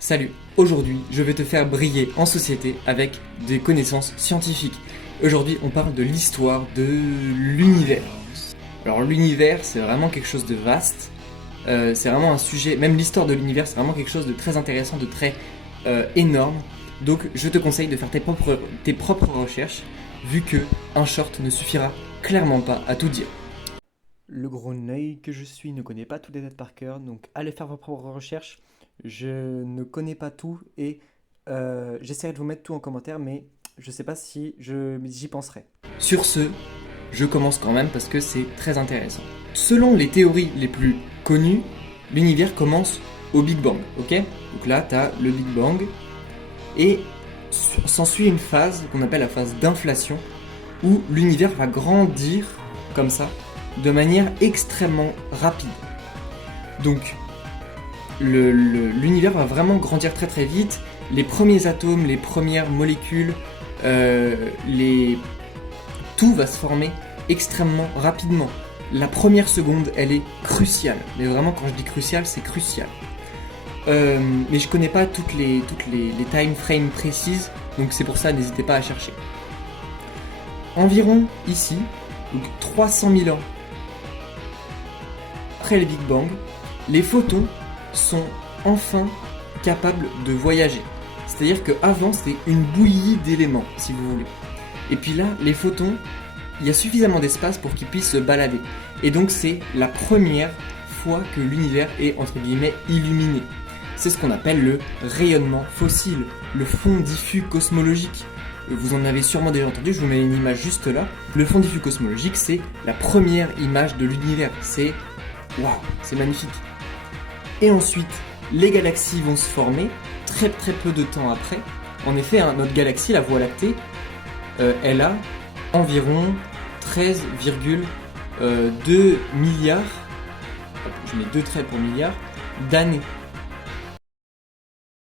Salut, aujourd'hui je vais te faire briller en société avec des connaissances scientifiques. Aujourd'hui on parle de l'histoire de l'univers. Alors l'univers c'est vraiment quelque chose de vaste, c'est vraiment un sujet, même l'histoire de l'univers c'est vraiment quelque chose de très intéressant, de très énorme. Donc je te conseille de faire tes propres recherches, vu que un short ne suffira clairement pas à tout dire. Le gros nœud que je suis ne connaît pas toutes les dates par cœur, donc allez faire vos propres recherches. Je ne connais pas tout et j'essaierai de vous mettre tout en commentaire, mais je sais pas si j'y penserai. Sur ce, je commence quand même parce que c'est très intéressant. Selon les théories les plus connues, l'univers commence au Big Bang, ok? Donc là, tu as le Big Bang et s'ensuit une phase qu'on appelle la phase d'inflation où l'univers va grandir comme ça de manière extrêmement rapide. Donc l'univers va vraiment grandir très très vite. Les premiers atomes, les premières molécules, tout va se former extrêmement rapidement. La première seconde, elle est cruciale. Mais vraiment, quand je dis cruciale, c'est crucial. Mais je connais pas toutes les time frames précises, donc c'est pour ça, n'hésitez pas à chercher. Environ ici, donc 300 000 ans après le Big Bang, les photons sont enfin capables de voyager. C'est-à-dire qu'avant, c'était une bouillie d'éléments, si vous voulez. Et puis là, les photons, il y a suffisamment d'espace pour qu'ils puissent se balader. Et donc, c'est la première fois que l'univers est, entre guillemets, illuminé. C'est ce qu'on appelle le rayonnement fossile, le fond diffus cosmologique. Vous en avez sûrement déjà entendu, je vous mets une image juste là. Le fond diffus cosmologique, c'est la première image de l'univers. C'est waouh, c'est magnifique. Et ensuite, les galaxies vont se former très très peu de temps après. En effet, notre galaxie, la Voie lactée, elle a environ 13,2 milliards, je mets 2 traits pour milliards, d'années.